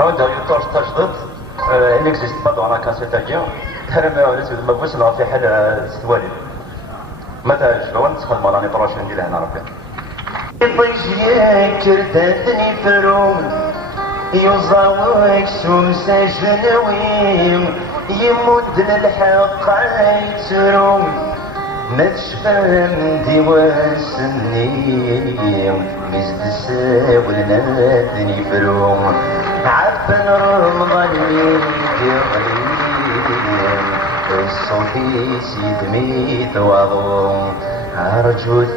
quand il torche تجدد il n'existe pas dans la cassette ailleurs ما بغيتش نعرف في حال السوالي متى شلون تدخل مرة نيطروشين ديال هنا ربي طيجيك كردتني فروم يوزاوك سمسة جنويم يمد للحق عيتروم ما تشفان ديوان سنيم مزد الساول نادني فروم عفن رمضان يقليم الصوتي سيدمي توضوم عرجوت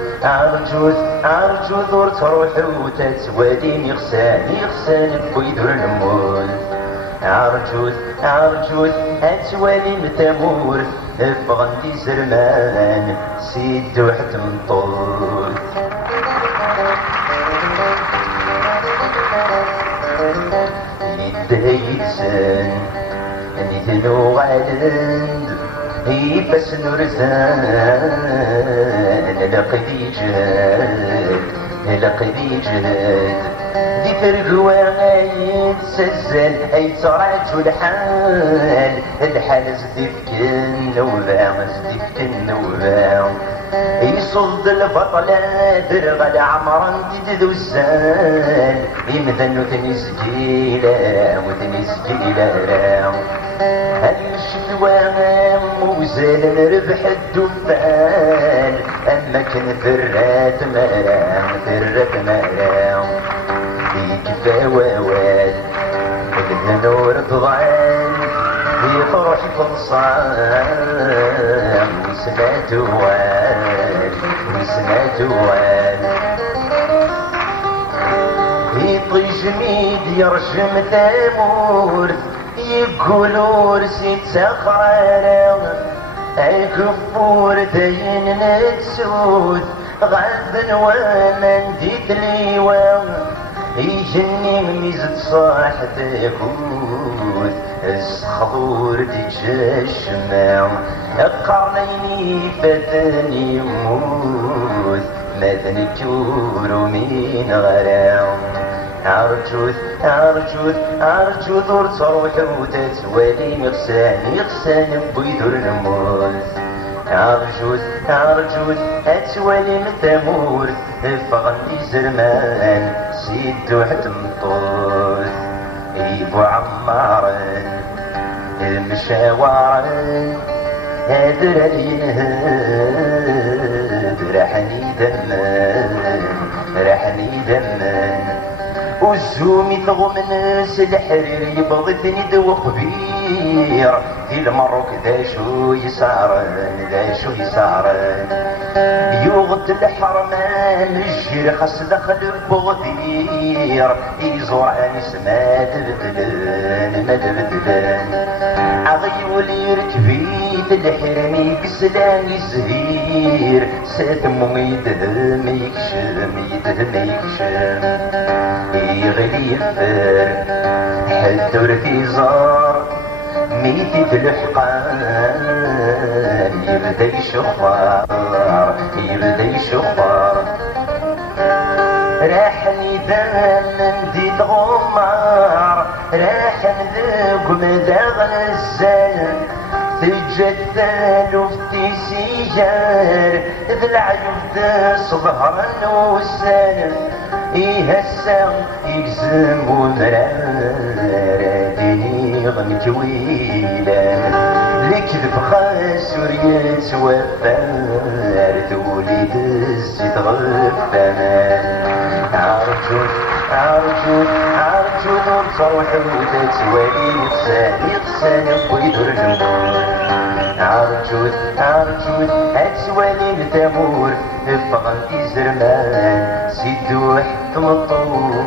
ور تروح وتتواليني يغسان بويدور المول عرجوت هتوالي متامور بغندي زرمان سيد وحد مطول يدايسان نيتنو غالند يبس نورزان لقدي جهاد دي ترقوى عيد سزال اي تراجو الحال زدفك النوبة يصد البطلة درغ العمران دي الزال يمذن تنسجيلة الشفوان موزان ربح الدفال اما كان ثرات مرام يكفى ووال النور ضعان يفرح فلصان وسمات وال يطيش ميد يرجم ثامور يقولوا رسيت سخرانة الكفور داين نتسود غادا ومن ديت ليوان يجني ميزة صاح تاكود الصخور دي جاشمام قرنيني فاتني يموت ماذن تورو من غرام عرجوت ور تروح وتتوالي يغسان بويدور المول عرجوت هتوالي متامور فغني زرمان سيد وحد مطول يبو عمارن المشاورن هادر ينهد رحني دمان والزومي تغمنس الحرير يبغضني دو خبير في المروك ذا شو يسعرن يوغد الحرمان الجير خاص دخل بغدير يزور عنيس ما تبدلن عغيولي يركبيت الحرمي كسلان يزهير ساتم يدهم يكشم يغلي الفر حدور في زار ميتي بالحقان يبدا يشخبر راحني دم نديت غمار راح نذوق مداغ الزان تجدل وفتي سيجار ذا العيب ذا صبهر وسان يهسا يقزم ومرار ديني غنجويلا لكذب خاسر يتوفر تولي دزت غفان عرجوت ونصوح وتتوالي يغسان بويدور المول عرجوت هتوالي متامور فغنتي زرمان سيدو حتم الطول